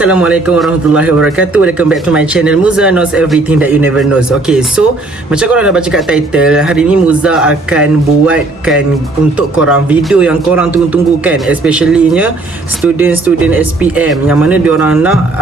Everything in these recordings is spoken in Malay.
Assalamualaikum warahmatullahi wabarakatuh. Welcome back to my channel Muza Knows Everything That You Never Knows. Okay, so macam korang dah baca kat title, hari ni Muza akan buatkan untuk korang video yang korang tunggu-tunggu kan, especially nya student-student SPM yang mana diorang nak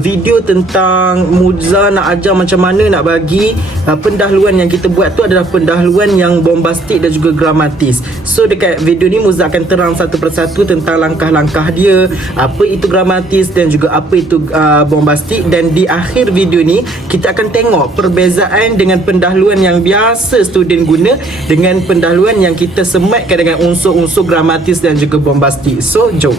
video tentang Muza nak ajar macam mana nak bagi pendahuluan yang kita buat tu adalah pendahuluan yang bombastik dan juga gramatis. So dekat video ni Muza akan terang satu persatu tentang langkah-langkah dia, apa itu gramatis dan juga apa itu bombastik, dan di akhir video ni kita akan tengok perbezaan dengan pendahuluan yang biasa student guna dengan pendahuluan yang kita sematkan dengan unsur-unsur gramatis dan juga bombastik. So jom.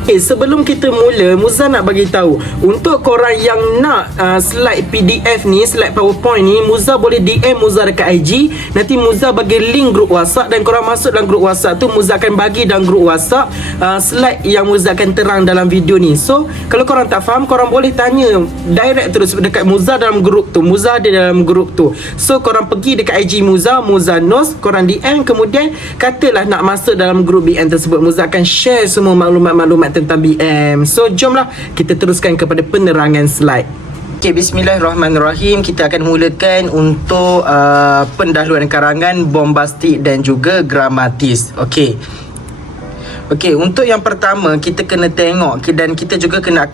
Okay, sebelum kita mula, Muza nak bagi tahu untuk korang yang nak slide PDF ni, slide PowerPoint ni, Muza boleh DM Muza dekat IG. Nanti Muza bagi link grup WhatsApp dan korang masuk dalam grup WhatsApp tu, Muza akan bagi dalam grup WhatsApp slide yang Muza akan terang dalam video ni. So, kalau korang tak faham, korang boleh tanya direct terus dekat Muza dalam grup tu. Muza ada dalam grup tu. So, korang pergi dekat IG Muza, Muza Knows, korang DM, kemudian katalah nak masuk dalam grup BM tersebut. Muza akan share semua maklumat-maklumat tentang BM. So jomlah kita teruskan kepada penerangan slide. Okay, bismillahirrahmanirrahim. Kita akan mulakan untuk pendahuluan karangan bombastik dan juga gramatis. Okey, untuk yang pertama kita kena tengok dan kita juga kena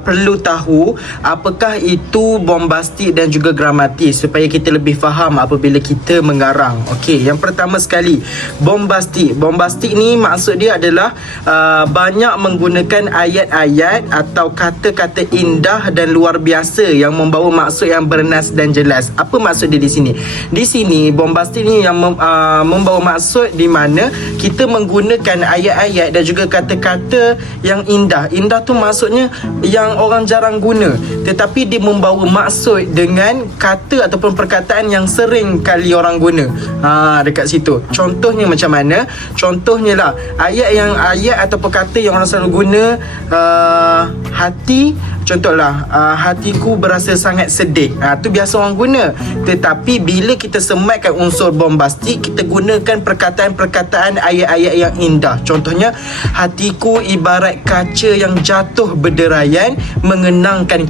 perlu tahu apakah itu bombastik dan juga gramatis supaya kita lebih faham apabila kita mengarang. Okey, yang pertama sekali, bombastik. Bombastik ni maksud dia adalah banyak menggunakan ayat-ayat atau kata-kata indah dan luar biasa yang membawa maksud yang bernas dan jelas. Apa maksud dia di sini? Di sini bombastik ni yang membawa maksud di mana kita menggunakan ayat-ayat dan juga kata-kata yang indah. Indah tu maksudnya yang orang jarang guna, tetapi dia membawa maksud dengan kata ataupun perkataan yang sering kali orang guna. Dekat situ. Contohnya macam mana? Contohnya lah, ayat atau kata yang orang selalu guna, hati. Contohlah, hatiku berasa sangat sedih. Tu biasa orang guna. Tetapi bila kita sematkan unsur bombastik, kita gunakan perkataan-perkataan ayat-ayat yang indah. Contohnya, hatiku ibarat kaca yang jatuh berderayan mengenangkan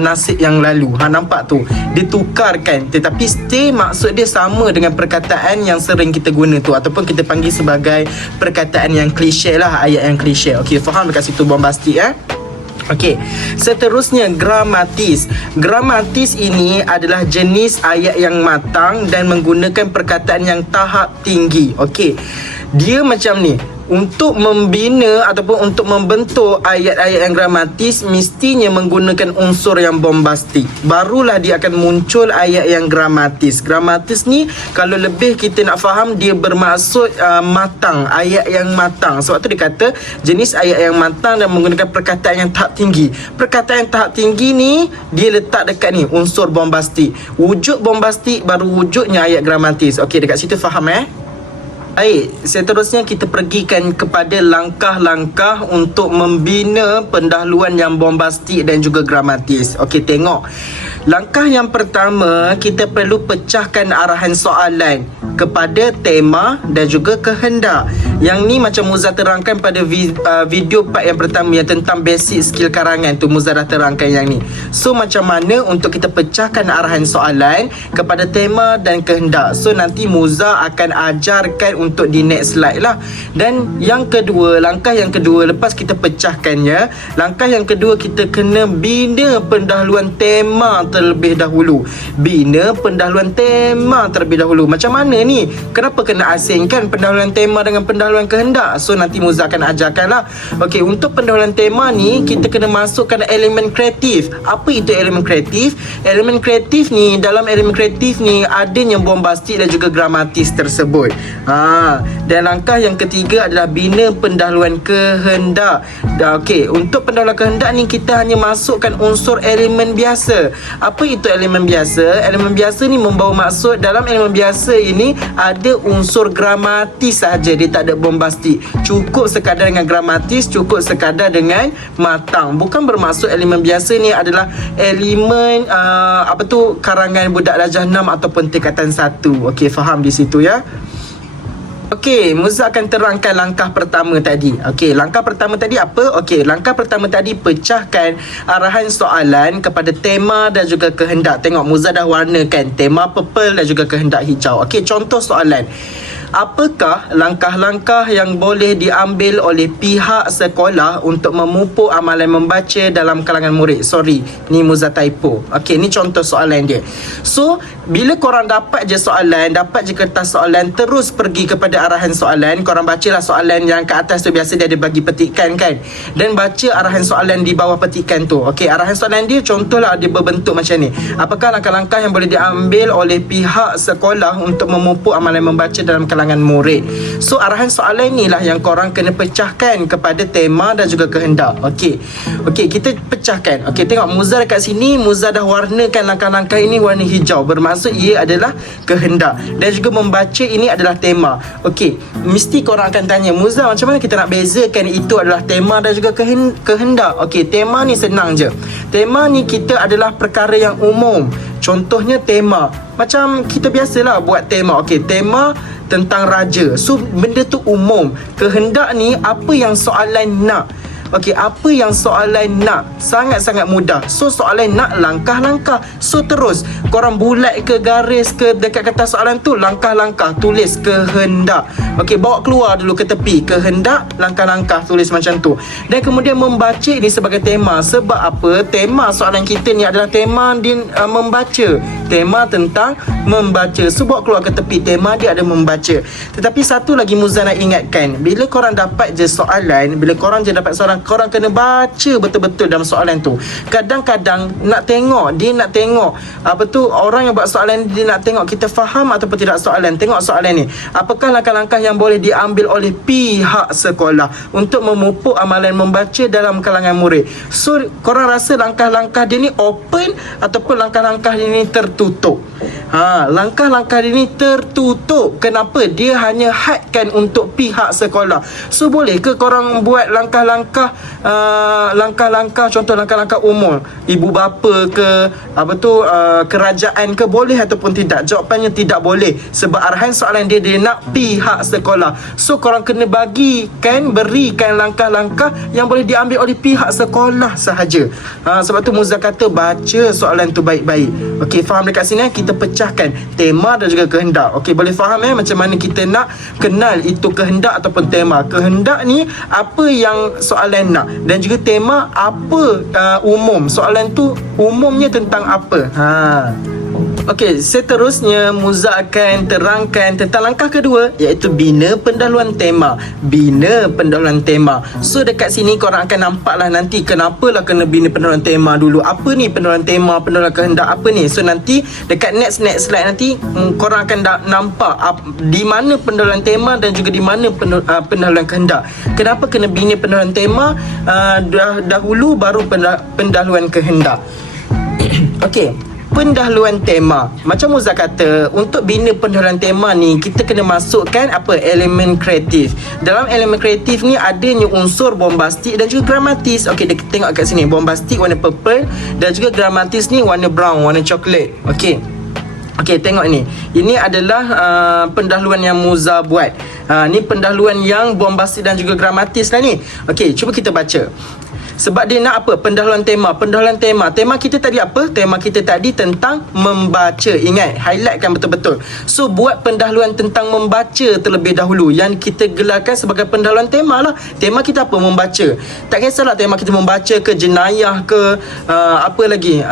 nasib yang lalu. Nampak tu? Ditukarkan, tetapi still maksud dia sama dengan perkataan yang sering kita guna tu, ataupun kita panggil sebagai perkataan yang klise lah, ayat yang klise. Okey, faham dekat situ bombastik Okey, seterusnya gramatis. Gramatis ini adalah jenis ayat yang matang dan menggunakan perkataan yang tahap tinggi. Okey, dia macam ni. Untuk membina ataupun untuk membentuk ayat-ayat yang gramatis, mestinya menggunakan unsur yang bombastik. Barulah dia akan muncul ayat yang gramatis. Gramatis ni kalau lebih kita nak faham, dia bermaksud matang, ayat yang matang. Sebab tu dia kata jenis ayat yang matang dan menggunakan perkataan yang tahap tinggi. Perkataan yang tahap tinggi ni dia letak dekat ni, unsur bombastik. Wujud bombastik baru wujudnya ayat gramatis. Okey, dekat situ faham Baik, seterusnya kita pergikan kepada langkah-langkah untuk membina pendahuluan yang bombastik dan juga gramatis. Okey, tengok. Langkah yang pertama, kita perlu pecahkan arahan soalan kepada tema dan juga kehendak. Yang ni macam Muza terangkan pada video part yang pertama yang tentang basic skill karangan tu, Muza dah terangkan yang ni. So macam mana untuk kita pecahkan arahan soalan kepada tema dan kehendak. So nanti Muza akan ajarkan untuk di next slide lah. Dan yang kedua, langkah yang kedua lepas kita pecahkannya, langkah yang kedua kita kena bina pendahuluan tema terlebih dahulu. Bina pendahuluan tema terlebih dahulu. Macam mana ni? Kenapa kena asingkan pendahuluan tema dengan pendahuluan kehendak? So nanti Muza akan ajarkan lah. Okey, untuk pendahuluan tema ni kita kena masukkan elemen kreatif. Apa itu elemen kreatif? Elemen kreatif ni, dalam elemen kreatif ni adanya bombastik dan juga gramatis tersebut. Dan langkah yang ketiga adalah bina pendahuluan kehendak. Okey, untuk pendahuluan kehendak ni kita hanya masukkan unsur elemen biasa. Apa itu elemen biasa? Elemen biasa ni membawa maksud, dalam elemen biasa ini ada unsur gramatis saja, dia tak ada bombastik. Cukup sekadar dengan gramatis, cukup sekadar dengan matang. Bukan bermaksud elemen biasa ni adalah elemen karangan budak darjah 6 ataupun tingkatan 1. Okey, faham di situ ya? Okey, Muza akan terangkan langkah pertama tadi. Okey, langkah pertama tadi apa? Okey, langkah pertama tadi pecahkan arahan soalan kepada tema dan juga kehendak. Tengok Muza dah warnakan tema purple dan juga kehendak hijau. Okey, contoh soalan. Apakah langkah-langkah yang boleh diambil oleh pihak sekolah untuk memupuk amalan membaca dalam kalangan murid? Sorry, ni Muza typo. Okey, ni contoh soalan dia. So, bila korang dapat je soalan, dapat je kertas soalan, terus pergi kepada arahan soalan. Korang bacalah soalan yang ke atas tu, biasa dia ada bagi petikan kan. Dan baca arahan soalan di bawah petikan tu. Okey, arahan soalan dia contohlah dia berbentuk macam ni. Apakah langkah-langkah yang boleh diambil oleh pihak sekolah untuk memupuk amalan membaca dalam kalangan murid? So, arahan soalan inilah yang korang kena pecahkan kepada tema dan juga kehendak. Okey. Okey, kita pecahkan. Okey, tengok Muza dekat sini, Muza dah warnakan langkah-langkah ini warna hijau. Bermaksud ia adalah kehendak. Dan juga membaca ini adalah tema. Okey, mesti korang akan tanya, Muza, macam mana kita nak bezakan itu adalah tema dan juga kehendak? Okey, tema ni senang je. Tema ni kita adalah perkara yang umum. Contohnya tema. Macam kita biasalah buat tema. Okey, tema tentang raja. So, benda tu umum. Kehendak ni apa yang soalan nak. Okey, apa yang soalan nak? Sangat-sangat mudah. So, soalan nak langkah-langkah. So, terus korang bulat ke garis ke dekat kertas soalan tu, langkah-langkah, tulis kehendak. Okey, bawa keluar dulu ke tepi. Kehendak, langkah-langkah, tulis macam tu. Dan kemudian membaca ini sebagai tema. Sebab apa? Tema soalan kita ni adalah tema membaca. Tema tentang membaca. So, bawa keluar ke tepi. Tema dia ada membaca. Tetapi satu lagi Muza nak ingatkan. Bila korang dapat je soalan, bila korang je dapat soalan, korang kena baca betul-betul dalam soalan tu. Kadang-kadang nak tengok, dia nak tengok apa tu, orang yang buat soalan dia nak tengok kita faham ataupun tidak soalan. Tengok soalan ni. Apakah langkah-langkah yang boleh diambil oleh pihak sekolah untuk memupuk amalan membaca dalam kalangan murid? So, korang rasa langkah-langkah dia ni open ataupun langkah-langkah dia ni tertutup? Langkah-langkah dia ni tertutup. Kenapa? Dia hanya hadkan untuk pihak sekolah. So, boleh ke korang buat langkah-langkah contoh langkah-langkah umum, ibu bapa ke apa tu, kerajaan ke, boleh ataupun tidak? Jawapannya tidak boleh. Sebab arahan soalan dia nak pihak sekolah. So, korang kena berikan langkah-langkah yang boleh diambil oleh pihak sekolah sahaja. Sebab tu Muza kata baca soalan tu baik-baik. Okey, faham dekat sini? Kita pecahkan tema dan juga kehendak. Okey, boleh faham macam mana kita nak kenal itu kehendak ataupun tema. Kehendak ni apa yang soalan nak, dan juga tema apa umum. Soalan tu umumnya tentang apa. Okey, seterusnya Muza akan terangkan tentang langkah kedua, iaitu bina pendahuluan tema. Bina pendahuluan tema. So, dekat sini korang akan nampaklah nanti kenapalah kena bina pendahuluan tema dulu. Apa ni pendahuluan tema, pendahuluan kehendak, apa ni? So, nanti dekat next slide nanti korang akan nampak di mana pendahuluan tema dan juga di mana pendahuluan kehendak. Kenapa kena bina pendahuluan tema dahulu baru pendahuluan kehendak? Okey, pendahuluan tema. Macam Muza kata, untuk bina pendahuluan tema ni kita kena masukkan elemen kreatif. Dalam elemen kreatif ni adanya unsur bombastik dan juga gramatis. Okey, tengok kat sini, bombastik warna purple dan juga gramatis ni warna brown, warna coklat. Okey, tengok ni. Ini adalah pendahuluan yang Muza buat. Ni pendahuluan yang bombastik dan juga gramatis lah ni. Okey, cuba kita baca. Sebab dia nak apa? Pendahuluan tema. Pendahuluan tema. Tema kita tadi apa? Tema kita tadi tentang membaca. Ingat, highlightkan betul-betul. So, buat pendahuluan tentang membaca terlebih dahulu, yang kita gelarkan sebagai pendahuluan tema lah. Tema kita apa? Membaca. Tak kisahlah tema kita membaca ke, jenayah ke, apa lagi,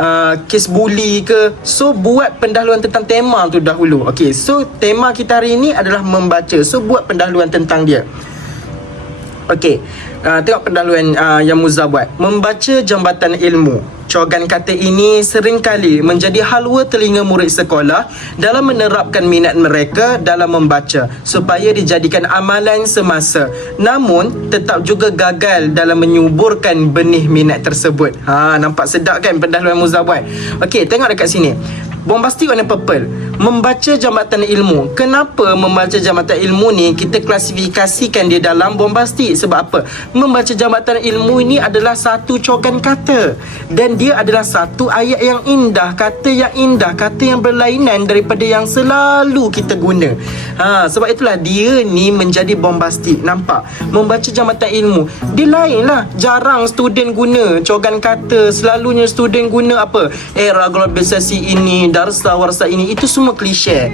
kes buli ke. So, buat pendahuluan tentang tema tu dahulu. Okey, so tema kita hari ini adalah membaca. So, buat pendahuluan tentang dia. Okey, tengok pendahuluan yang Muza buat. Membaca jambatan ilmu. Cogan kata ini seringkali menjadi halwa telinga murid sekolah dalam menerapkan minat mereka dalam membaca supaya dijadikan amalan semasa, namun tetap juga gagal dalam menyuburkan benih minat tersebut. Nampak sedap kan pendahuluan Muza buat? Okey, tengok dekat sini. Bombastik warna purple. membaca jambatan ilmu. Kenapa membaca jambatan ilmu ni kita klasifikasikan dia dalam bombastik? Sebab apa? Membaca jambatan ilmu ini adalah satu cogan kata, dan dia adalah satu ayat yang indah, kata yang indah, kata yang berlainan daripada yang selalu kita guna. Sebab itulah dia ni menjadi bombastik. Nampak? Membaca jambatan ilmu dia lain lah. Jarang student guna cogan kata. Selalunya student guna apa? Era globalisasi ini, darsa warsa ini. Itu semua klise.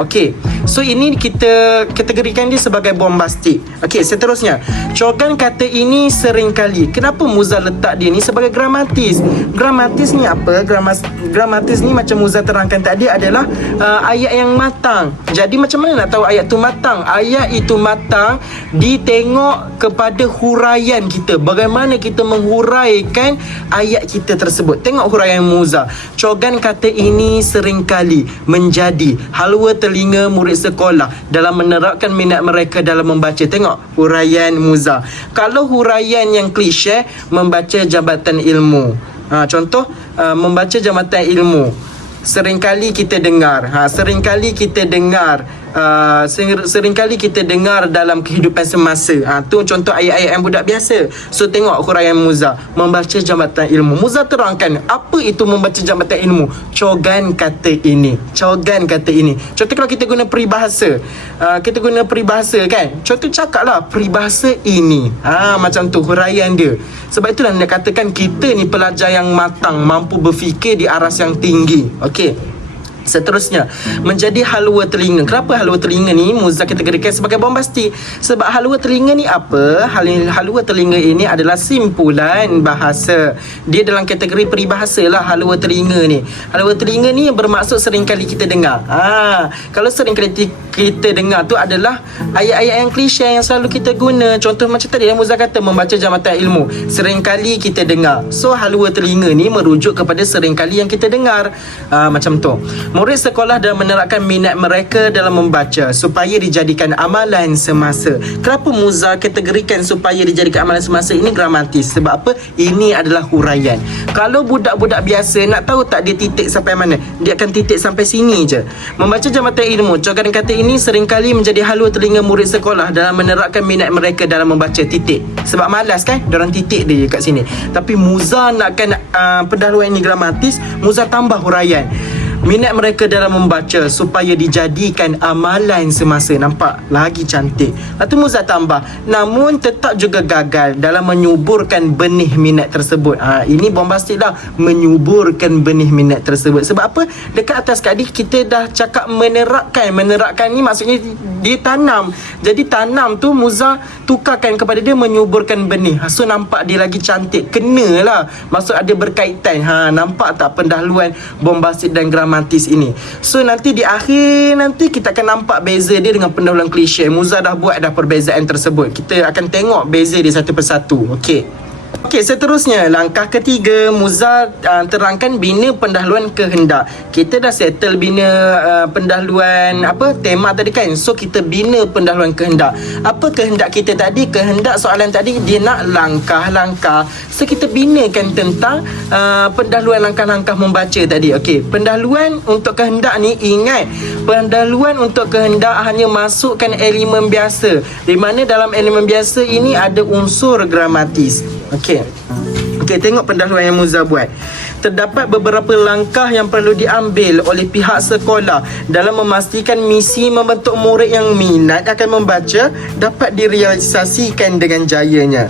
Okey. So ini kita kategorikan dia sebagai bombastik. Okey, seterusnya. Cogan kata ini seringkali. Kenapa Muza letak dia ni sebagai gramatis? Gramatis ni apa? Gramatis ni macam Muza terangkan tadi adalah ayat yang matang. Jadi macam mana nak tahu ayat tu matang? Ayat itu matang ditengok kepada huraian kita. Bagaimana kita menghuraikan ayat kita tersebut. Tengok huraian Muza. Cogan kata ini seringkali menjadi halwa telinga murid sekolah dalam menerapkan minat mereka dalam membaca. Tengok huraian Muza. Kalau huraian yang klise, membaca jambatan ilmu. Contoh, membaca jambatan ilmu. Seringkali kita dengar. Seringkali kita dengar dalam kehidupan semasa. Tu contoh ayat-ayat yang budak biasa. So tengok huraian Muza. Membaca jambatan ilmu. Muza terangkan apa itu membaca jambatan ilmu. Cogan kata ini. Cogan kata ini. Contoh kalau kita guna peribahasa. Kita guna peribahasa kan. Contoh cakap lah peribahasa ini. Macam tu huraian dia. Sebab itulah dia katakan kita ni pelajar yang matang, mampu berfikir di aras yang tinggi. Okey. Seterusnya, menjadi halwa telinga. Kenapa halwa telinga ni Muza kategorikan sebagai bombastik? Sebab halwa telinga ni apa? Halwa telinga ini adalah simpulan bahasa. Dia dalam kategori peribahasa lah halwa telinga ni. Halwa telinga ni bermaksud seringkali kita dengar. Kalau seringkali kita dengar tu adalah ayat-ayat yang klise yang selalu kita guna. Contoh macam tadi yang Muza kata membaca jambatan ilmu. Seringkali kita dengar. So halwa telinga ni merujuk kepada seringkali yang kita dengar. Macam tu. Murid sekolah dan menerapkan minat mereka dalam membaca supaya dijadikan amalan semasa. Kenapa Muza kategorikan supaya dijadikan amalan semasa? Ini gramatis. Sebab apa? Ini adalah huraian. Kalau budak-budak biasa nak tahu tak dia titik sampai mana? Dia akan titik sampai sini je. Membaca jambatan ilmu. Cogan kata ini seringkali menjadi halwa telinga murid sekolah dalam menerapkan minat mereka dalam membaca. Titik. Sebab malas kan? Diorang titik dia kat sini. Tapi Muza nakkan pendahuluan ini gramatis. Muza tambah huraian. Minat mereka dalam membaca supaya dijadikan amalan semasa. Nampak? Lagi cantik. Lepas tu Muza tambah, namun tetap juga gagal dalam menyuburkan benih minat tersebut. Ini bombastik lah. Menyuburkan benih minat tersebut. Sebab apa? Dekat atas tadi kita dah cakap menerapkan. Menerapkan ni maksudnya dia tanam. Jadi tanam tu Muza tukarkan kepada dia menyuburkan benih. So nampak dia lagi cantik. Kenalah. Maksud ada berkaitan. Nampak tak pendahuluan bombastik dan gramatis ini. So nanti di akhir nanti kita akan nampak beza dia dengan pendahuluan klise. Muza dah buat dah perbezaan tersebut. Kita akan tengok beza dia satu persatu. Okey. Okey, seterusnya langkah ketiga Muza terangkan bina pendahuluan kehendak. Kita dah settle bina pendahuluan tema tadi kan. So kita bina pendahuluan kehendak. Apa kehendak kita tadi? Kehendak soalan tadi dia nak langkah-langkah. So kita binakan tentang pendahuluan langkah-langkah membaca tadi. Okey, pendahuluan untuk kehendak ni ingat, pendahuluan untuk kehendak hanya masukkan elemen biasa. Di mana dalam elemen biasa ini ada unsur gramatis. Okey, tengok pendahuluan yang Muza buat. Terdapat beberapa langkah yang perlu diambil oleh pihak sekolah dalam memastikan misi membentuk murid yang minat akan membaca dapat direalisasikan dengan jayanya.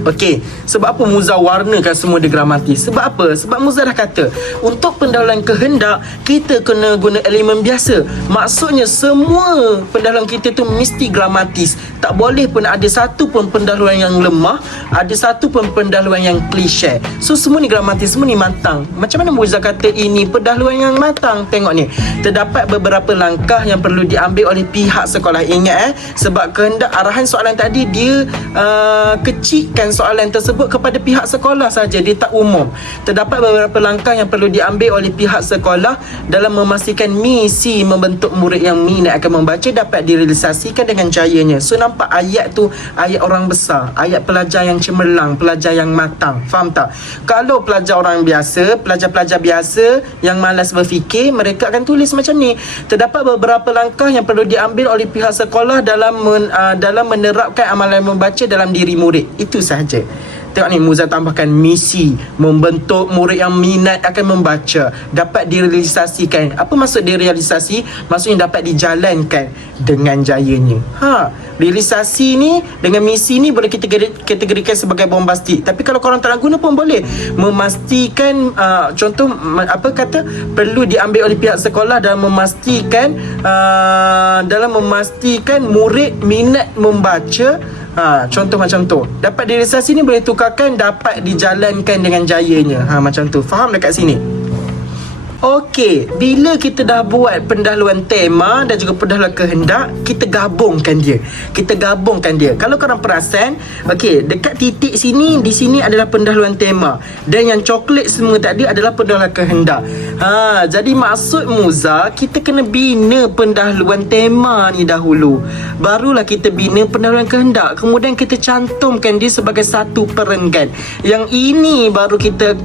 Okey, sebab apa Muza warnakan semua dia gramatis? Sebab apa? Sebab Muza dah kata untuk pendahuluan kehendak kita kena guna elemen biasa. Maksudnya semua pendahuluan kita tu mesti gramatis. Tak boleh pun ada satu pun pendahuluan yang lemah, ada satu pun pendahuluan yang klise. So semua ni gramatis, semua ni matang. Macam mana Muza kata ini pendahuluan yang matang? Tengok ni. Terdapat beberapa langkah yang perlu diambil oleh pihak sekolah. Ingat sebab kehendak arahan soalan tadi dia kecilkan soalan tersebut kepada pihak sekolah saja, dia tak umum. Terdapat beberapa langkah yang perlu diambil oleh pihak sekolah dalam memastikan misi membentuk murid yang minat akan membaca dapat direalisasikan dengan jayanya. So nampak ayat tu ayat orang besar, ayat pelajar yang cemerlang, pelajar yang matang. Faham tak? Kalau pelajar orang biasa, pelajar-pelajar biasa yang malas berfikir, mereka akan tulis macam ni. Terdapat beberapa langkah yang perlu diambil oleh pihak sekolah dalam menerapkan amalan membaca dalam diri murid. Itu sahaja. Tengok ni, Muza tambahkan misi membentuk murid yang minat akan membaca dapat direalisasikan. Apa maksud direalisasi? Maksudnya dapat dijalankan dengan jayanya. Realisasi ni dengan misi ni boleh kita kategorikan sebagai bombastik. Tapi kalau korang tak nak guna pun boleh. Memastikan contoh perlu diambil oleh pihak sekolah dalam memastikan murid minat membaca. Contoh macam tu. Dapat direalisasi ni boleh tukarkan dapat dijalankan dengan jayanya. Macam tu. Faham dekat sini? Okey, bila kita dah buat pendahuluan tema dan juga pendahuluan kehendak, kita gabungkan dia. Kalau korang perasan, okey, dekat titik sini, di sini adalah pendahuluan tema, dan yang coklat semua tadi adalah pendahuluan kehendak. Jadi maksud Muza, kita kena bina pendahuluan tema ni dahulu. Barulah kita bina pendahuluan kehendak. Kemudian kita cantumkan dia sebagai satu perenggan. Yang ini baru kita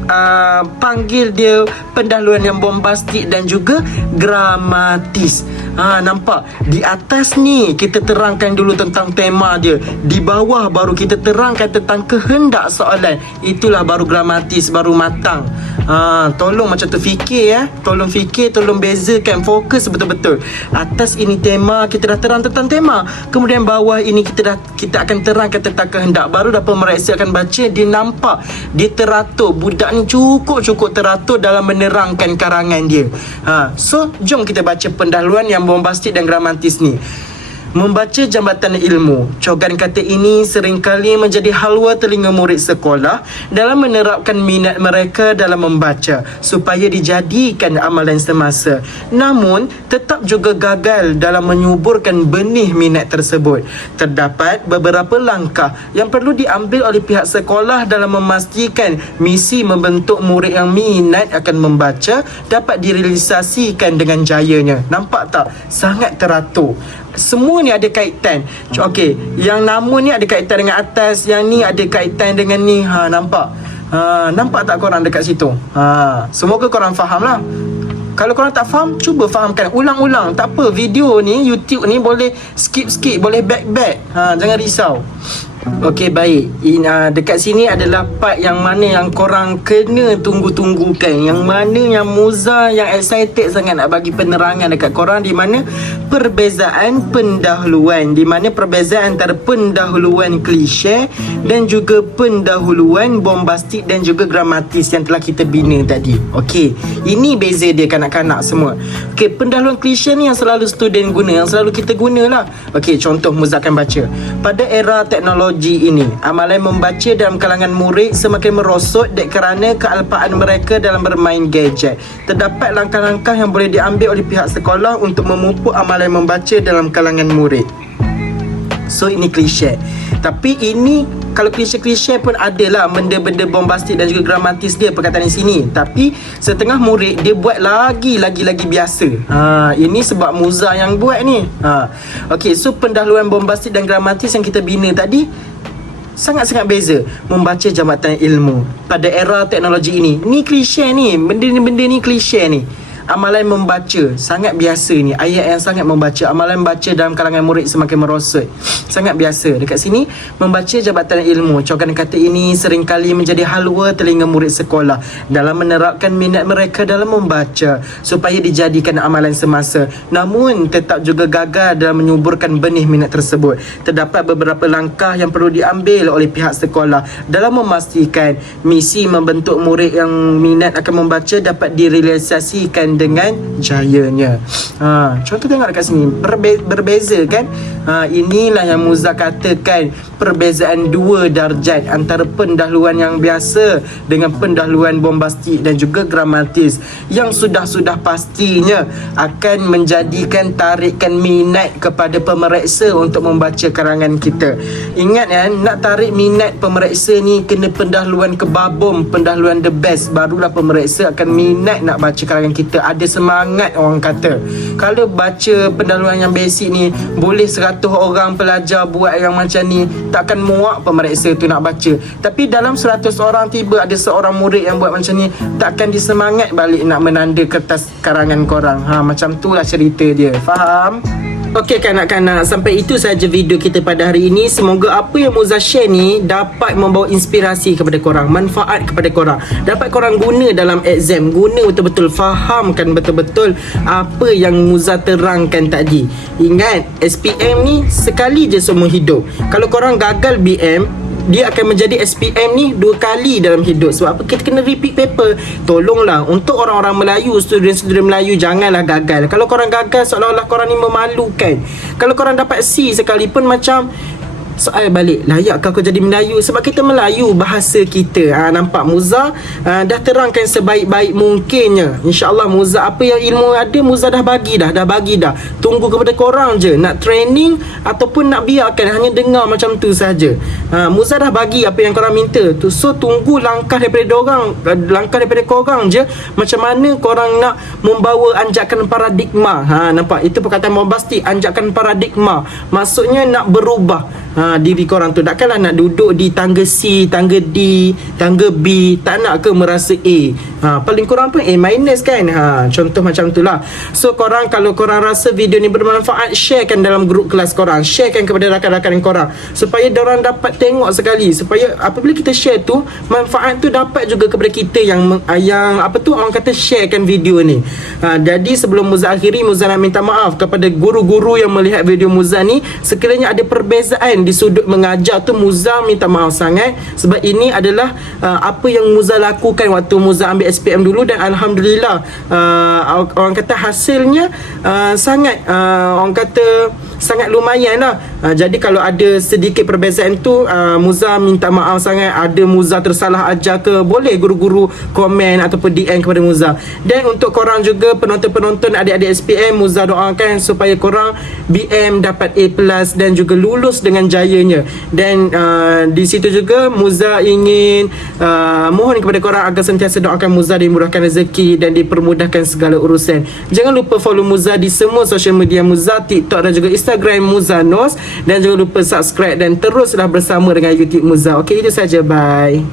panggil dia pendahuluan yang bombastik dan juga gramatis. Nampak? Di atas ni kita terangkan dulu tentang tema dia. Di bawah baru kita terangkan tentang kehendak soalan. Itulah baru gramatis, baru matang. Tolong macam tu fikir ya. Tolong fikir, tolong bezakan, fokus betul-betul. Atas ini tema, kita dah terang tentang tema. Kemudian bawah ini kita akan terangkan tentang kehendak. Baru dah pemeriksa akan baca, dia nampak, dia teratur. Budak ni cukup teratur dalam menerangkan karangan dia. So jom kita baca pendahuluan yang bombastik dan gramatis ni. Membaca jambatan ilmu. Cogan kata ini seringkali menjadi halwa telinga murid sekolah dalam menerapkan minat mereka dalam membaca supaya dijadikan amalan semasa. Namun, tetap juga gagal dalam menyuburkan benih minat tersebut. Terdapat beberapa langkah yang perlu diambil oleh pihak sekolah dalam memastikan misi membentuk murid yang minat akan membaca dapat direalisasikan dengan jayanya. Nampak tak? Sangat teratur. Semua ni ada kaitan. Okey, yang nama ni ada kaitan dengan atas, yang ni ada kaitan dengan ni. Nampak? Nampak tak korang dekat situ? Semoga korang faham lah. Kalau korang tak faham, cuba fahamkan. Ulang-ulang. Tak apa, video ni, YouTube ni boleh skip, boleh back. Jangan risau. Okey, baik. Dekat sini adalah part yang mana yang korang kena tunggu-tunggukan. Yang mana yang Muza yang excited sangat nak bagi penerangan dekat korang, di mana perbezaan pendahuluan, di mana perbezaan antara pendahuluan klise dan juga pendahuluan bombastik dan juga gramatis yang telah kita bina tadi. Okey, ini beza dia kanak-kanak semua. Okey, pendahuluan klise ni yang selalu student guna, yang selalu kita gunalah. Okey, contoh Muza akan baca. Pada era teknologi ini, amalan membaca dalam kalangan murid semakin merosot kerana kealpaan mereka dalam bermain gadget. Terdapat langkah-langkah yang boleh diambil oleh pihak sekolah untuk memupuk amalan membaca dalam kalangan murid. So ini klise. Tapi ini kalau klise-klise pun adalah benda-benda bombastik dan juga gramatis dia perkataan di sini. Tapi setengah murid dia buat lagi biasa. Ini sebab Muza yang buat ni. Okey, so pendahuluan bombastik dan gramatis yang kita bina tadi sangat-sangat beza. Membaca jambatan ilmu pada era teknologi ini. Ni klise ni. Benda ni klise ni. Amalan membaca sangat biasa ni. Ayat yang sangat membaca. Amalan membaca dalam kalangan murid semakin merosot. Sangat biasa. Dekat sini, membaca jabatan ilmu. Cokan kata ini seringkali menjadi halwa telinga murid sekolah dalam menerapkan minat mereka dalam membaca supaya dijadikan amalan semasa. Namun, tetap juga gagal dalam menyuburkan benih minat tersebut. Terdapat beberapa langkah yang perlu diambil oleh pihak sekolah dalam memastikan misi membentuk murid yang minat akan membaca dapat direalisasikan dengan jayanya. Contoh tengok dekat sini, berbeza kan. Inilah yang Muza katakan perbezaan 2 darjat antara pendahuluan yang biasa dengan pendahuluan bombastik dan juga dramatis, yang sudah pastinya akan menjadikan tarikan minat kepada pemeriksa untuk membaca karangan kita. Ingat kan, nak tarik minat pemeriksa ni kena pendahuluan kebabom, pendahuluan the best, barulah pemeriksa akan minat nak baca karangan kita. Ada semangat orang kata. Kalau baca pendahuluan yang basic ni, boleh 100 orang pelajar buat yang macam ni, takkan muak pemeriksa tu nak baca. Tapi dalam 100 orang tiba ada seorang murid yang buat macam ni, takkan disemangat balik nak menanda kertas karangan korang. Macam tu lah cerita dia. Faham? Okey kanak-kanak, sampai itu saja video kita pada hari ini. Semoga apa yang Muza share ni dapat membawa inspirasi kepada korang, manfaat kepada korang, dapat korang guna dalam exam, guna betul-betul, fahamkan betul-betul apa yang Muza terangkan tadi. Ingat, SPM ni sekali je seumur hidup. Kalau korang gagal BM, dia akan menjadi SPM ni 2 kali dalam hidup. Sebab apa? Kita kena repeat paper. Tolonglah, untuk orang-orang Melayu, student-student Melayu, janganlah gagal. Kalau korang gagal, seolah-olah korang ni memalukan. Kalau korang dapat C sekalipun, macam soal balik, layakkah kau jadi Melayu? Sebab kita Melayu, bahasa kita. Nampak Muza dah terangkan sebaik-baik mungkinnya. InsyaAllah Muza, apa yang ilmu ada, Muza dah bagi dah. Tunggu kepada korang je nak training ataupun nak biarkan hanya dengar macam tu saja. Muza dah bagi apa yang korang minta tu. So tunggu langkah daripada korang je, macam mana korang nak membawa anjakan paradigma. Nampak? Itu perkataan bombastik, anjakan paradigma. Maksudnya nak berubah diri korang tu. Takkanlah nak duduk di tangga C, tangga D, tangga B. Tak nak ke merasa A? Paling kurang pun A minus kan. Contoh macam tu lah. So korang, kalau korang rasa video ni bermanfaat, sharekan dalam grup kelas korang, sharekan kepada rakan-rakan korang, supaya diorang dapat tengok sekali, supaya apabila kita share tu, manfaat tu dapat juga kepada kita yang apa tu orang kata sharekan video ni. Jadi sebelum Muza akhiri, Muza nak minta maaf kepada guru-guru yang melihat video Muza ni. Sekiranya ada perbezaan di sudut mengajar tu, Muza minta maaf sangat. Sebab ini adalah apa yang Muza lakukan waktu Muza ambil SPM dulu. Dan Alhamdulillah, orang kata hasilnya sangat orang kata sangat lumayan lah. Jadi kalau ada sedikit perbezaan tu, Muza minta maaf sangat. Ada Muza tersalah ajar ke, boleh guru-guru komen ataupun DM kepada Muza. Dan untuk korang juga, penonton-penonton adik-adik SPM, Muza doakan supaya korang BM dapat A+ dan juga lulus dengan jayanya. Dan di situ juga Muza ingin mohon kepada korang agar sentiasa doakan Muza dimurahkan rezeki dan dipermudahkan segala urusan. Jangan lupa follow Muza di semua social media Muza, TikTok dan juga Instagram Muza Nos. Dan jangan lupa subscribe dan teruslah bersama dengan YouTube Muza. Okey, itu saja. Bye.